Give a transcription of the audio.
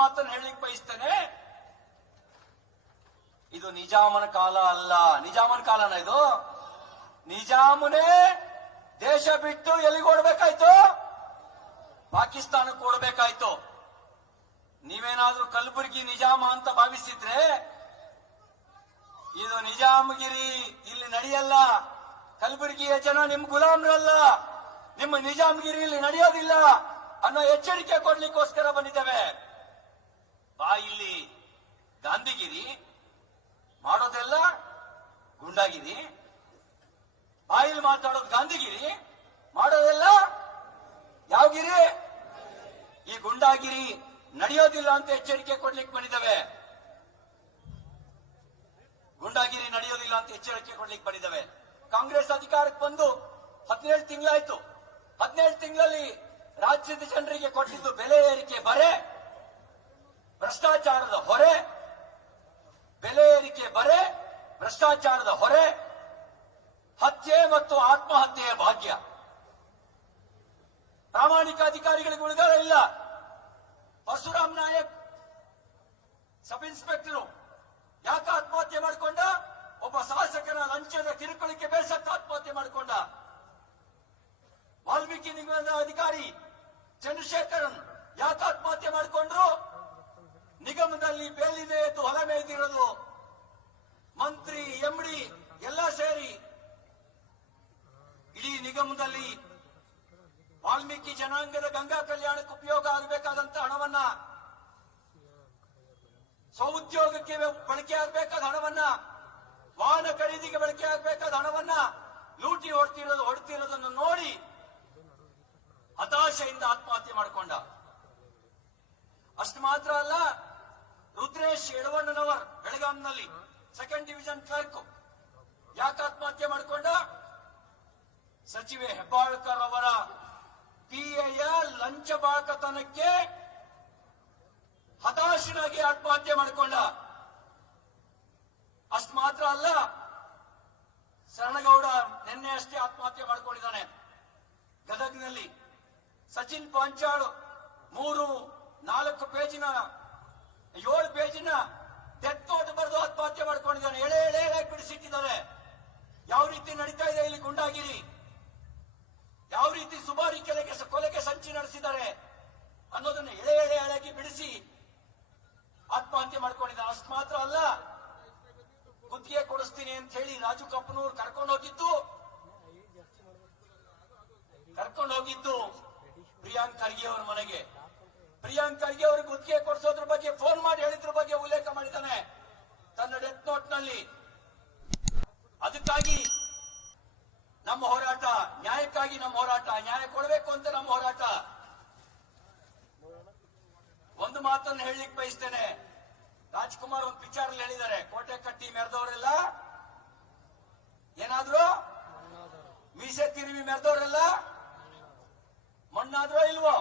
ಮಾತನ್ನು ಹೇಳಲಿಕ್ಕೆ ಬಯಸ್ತೇನೆ. ಇದು ನಿಜಾಮನ ಕಾಲ ಅಲ್ಲ. ನಿಜಾಮನ ಕಾಲನ ಇದು? ನಿಜಾಮನೇ ದೇಶ ಬಿಟ್ಟು ಎಲ್ಲಿಗೆ ಓಡ್ಬೇಕಾಯ್ತು? ಪಾಕಿಸ್ತಾನಕ್ಕೆ ಓಡ್ಬೇಕಾಯ್ತು. ನೀವೇನಾದ್ರೂ ಕಲಬುರಗಿ ನಿಜಾಮ ಅಂತ ಭಾವಿಸಿದ್ರೆ ಇದು ನಿಜಾಮಗಿರಿ ಇಲ್ಲಿ ನಡೆಯಲ್ಲ. ಕಲಬುರಗಿಯ ಜನ ನಿಮ್ ಗುಲಾಮ್ರಲ್ಲ. ನಿಮ್ಮ ನಿಜಾಮಗಿರಿ ಇಲ್ಲಿ ನಡೆಯೋದಿಲ್ಲ ಅನ್ನೋ ಎಚ್ಚರಿಕೆ ಕೊಡ್ಲಿಕ್ಕೋಸ್ಕರ ಬಂದಿದ್ದೇವೆ. ಬಾ ಇಲ್ಲಿ ಗಾಂಧಿಗಿರಿ ಮಾಡೋದೆಲ್ಲ ಗುಂಡಾಗಿರಿ. ಬಾಯಲ್ಲಿ ಮಾತಾಡೋದು ಗಾಂಧಿಗಿರಿ, ಮಾಡೋದೆಲ್ಲ ಯಾವಗಿರಿ? ಈ ಗುಂಡಾಗಿರಿ ನಡೆಯೋದಿಲ್ಲ ಅಂತ ಎಚ್ಚರಿಕೆ ಕೊಡ್ಲಿಕ್ಕೆ ಬಂದಿದ್ದಾವೆ. ಗುಂಡಾಗಿರಿ ನಡೆಯೋದಿಲ್ಲ ಅಂತ ಎಚ್ಚರಿಕೆ ಕೊಡ್ಲಿಕ್ಕೆ ಬಂದಿದ್ದಾವೆ. ಕಾಂಗ್ರೆಸ್ ಅಧಿಕಾರಕ್ಕೆ ಬಂದು ಹದಿನೇಳು ತಿಂಗಳಾಯ್ತು. ಹದಿನೇಳು ತಿಂಗಳಲ್ಲಿ ರಾಜ್ಯದ ಜನರಿಗೆ ಕೊಟ್ಟಿದ್ದು ಬೆಲೆ ಏರಿಕೆ ಬರೆ ಭ್ರಷ್ಟಾಚಾರದ ಹೊರೆ, ಬೆಲೆ ಏರಿಕೆ ಬರೆ, ಭ್ರಷ್ಟಾಚಾರದ ಹೊರೆ, ಹತ್ಯೆ ಮತ್ತು ಆತ್ಮಹತ್ಯೆಯ ಭಾಗ್ಯ. ಪ್ರಾಮಾಣಿಕ ಅಧಿಕಾರಿಗಳಿಗೆ ಉಳಿದಾರ ಇಲ್ಲ. ಪರಶುರಾಮ್ ನಾಯಕ್, ಸಬ್ ಇನ್ಸ್ಪೆಕ್ಟರ್, ಯಾಕೆ ಆತ್ಮಹತ್ಯೆ ಮಾಡಿಕೊಂಡ? ಒಬ್ಬ ಶಾಸಕನ ಲಂಚದ ಕಿರುಕುಳಕ್ಕೆ ಬೇಸತ್ತ ಆತ್ಮಹತ್ಯೆ ಮಾಡಿಕೊಂಡ. ವಾಲ್ಮೀಕಿ ನಿಗಮದ ಅಧಿಕಾರಿ ಚಂದ್ರಶೇಖರನ್ ಯಾಕೆ ಆತ್ಮಹತ್ಯೆ ಮಾಡಿಕೊಂಡ್ರು? ನಿಗಮದಲ್ಲಿ ಬೇಲಿದೆ ಎಂದು ಹೊಲ ಮೇಯ್ದಿರೋದು ಮಂತ್ರಿ ಎಂಡಿ ಎಲ್ಲ ಸೇರಿ ಇಡೀ ನಿಗಮದಲ್ಲಿ ವಾಲ್ಮೀಕಿ ಜನಾಂಗದ ಗಂಗಾ ಕಲ್ಯಾಣಕ್ಕೆ ಉಪಯೋಗ ಆಗಬೇಕಾದಂತ ಹಣವನ್ನ ಸ್ವಉದ್ಯೋಗಕ್ಕೆ ಬಳಕೆ ಆಗಬೇಕಾದ ಹಣವನ್ನ, ವಾಹನ ಖರೀದಿಗೆ ಬಳಕೆ ಆಗಬೇಕಾದ ಹಣವನ್ನ ಲೂಟಿ ಹೊಡ್ತಿರೋದು, ಹೊಡ್ತಿರೋದನ್ನು ನೋಡಿ ಹತಾಶೆಯಿಂದ ಆತ್ಮಹತ್ಯೆ ಮಾಡಿಕೊಂಡ. ಅಷ್ಟು ಮಾತ್ರ ಅಲ್ಲ ರುದ್ರೇಶ್ ಯಡವಣ್ಣನವರ್ ಬೆಳಗಾಂನಲ್ಲಿ ಸೆಕೆಂಡ್ ಡಿವಿಷನ್ ಕ್ಲರ್ಕ್ ಯಾಕೆ ಆತ್ಮಹತ್ಯೆ ಮಾಡಿಕೊಂಡ? ಸಚಿವೆ ಹೆಬ್ಬಾಳ್ಕರ್ ಅವರ ಪಿಎಯ ಲಂಚ ಬಾಕತನಕ್ಕೆ ಹತಾಶನಾಗಿ ಆತ್ಮಹತ್ಯೆ ಮಾಡಿಕೊಂಡ. ಅಷ್ಟು ಮಾತ್ರ ಅಲ್ಲ, ಶರಣಗೌಡ ನಿನ್ನೆ ಅಷ್ಟೇ ಆತ್ಮಹತ್ಯೆ ಮಾಡಿಕೊಂಡಿದ್ದಾನೆ. ಗದಗ್ನಲ್ಲಿ ಸಚಿನ್ ಪಾಂಚಾಳ್ ಮೂರು ನಾಲ್ಕು ಪೇಜಿನ ಏಳು ಪೇಜಿನ ತೆತ್ತೋಟ ಬರೆದು ಆತ್ಮಹತ್ಯೆ ಮಾಡ್ಕೊಂಡಿದ್ದಾನೆ. ಎಳೆ ಎಳೆ ಎಳೆ ಬಿಡಿಸಿಟ್ಟಿದ್ದಾರೆ ಯಾವ ರೀತಿ ನಡೀತಾ ಇದೆ ಇಲ್ಲಿ ಗುಂಡಾಗಿರಿ? ಯಾವ ರೀತಿ ಸುಮಾರಿ ಕೆಲೆಗೆ ಕೊಲೆಗೆ ಸಂಚಿ ನಡೆಸಿದ್ದಾರೆ ಅನ್ನೋದನ್ನ ಎಳೆ ಎಳೆ ಎಳೆಗೆ ಬಿಡಿಸಿ ಆತ್ಮಹತ್ಯೆ ಮಾಡ್ಕೊಂಡಿದ್ದಾನೆ. ಅಷ್ಟು ಮಾತ್ರ ಅಲ್ಲ, ಗುತ್ತಿಗೆ ಕೊಡಿಸ್ತೀನಿ ಅಂತ ಹೇಳಿ ರಾಜು ಕಪ್ಪನೂರ್ ಕರ್ಕೊಂಡು ಹೋಗಿದ್ದು. ಕರ್ಕೊಂಡು ಹೋಗಿದ್ದು ಪ್ರಿಯಾಂಕ್ ಖರ್ಗೆ ಅವರ ಮನೆಗೆ. ಪ್ರಿಯಾಂಕ್ ಖರ್ಗೆ ಅವರು ಗುತ್ತಿಗೆ ಕೊಡಿಸೋದ್ರ ಬಗ್ಗೆ ಫೋನ್ ಮಾಡಿ ಹೇಳಿದ್ರ ಬಗ್ಗೆ ಉಲ್ಲೇಖ ಮಾಡಿದ್ದಾನೆ. ತನ್ನ ಡೆತ್ ನೋಟ್ನಲ್ಲಿ. ಅದಕ್ಕಾಗಿ ನಮ್ಮ ಹೋರಾಟ, ನ್ಯಾಯಕ್ಕಾಗಿ ನಮ್ಮ ಹೋರಾಟ, ನ್ಯಾಯ ಕೊಡಬೇಕು ಅಂತ ನಮ್ಮ ಹೋರಾಟ. ಒಂದು ಮಾತನ್ನು ಹೇಳಲಿಕ್ಕೆ ಬಯಸ್ತೇನೆ. ರಾಜ್ಕುಮಾರ್ ಒಂದು ವಿಚಾರಲ್ಲಿ ಹೇಳಿದ್ದಾರೆ. ಕೋಟೆ ಕಟ್ಟಿ ಮೆರೆದವರೆಲ್ಲ ಏನಾದ್ರು? ಮೀಸೆ ತಿರುವಿ ಮೆರೆದವರೆಲ್ಲ ಮಣ್ಣಾದ್ರೋ ಇಲ್ವೋ?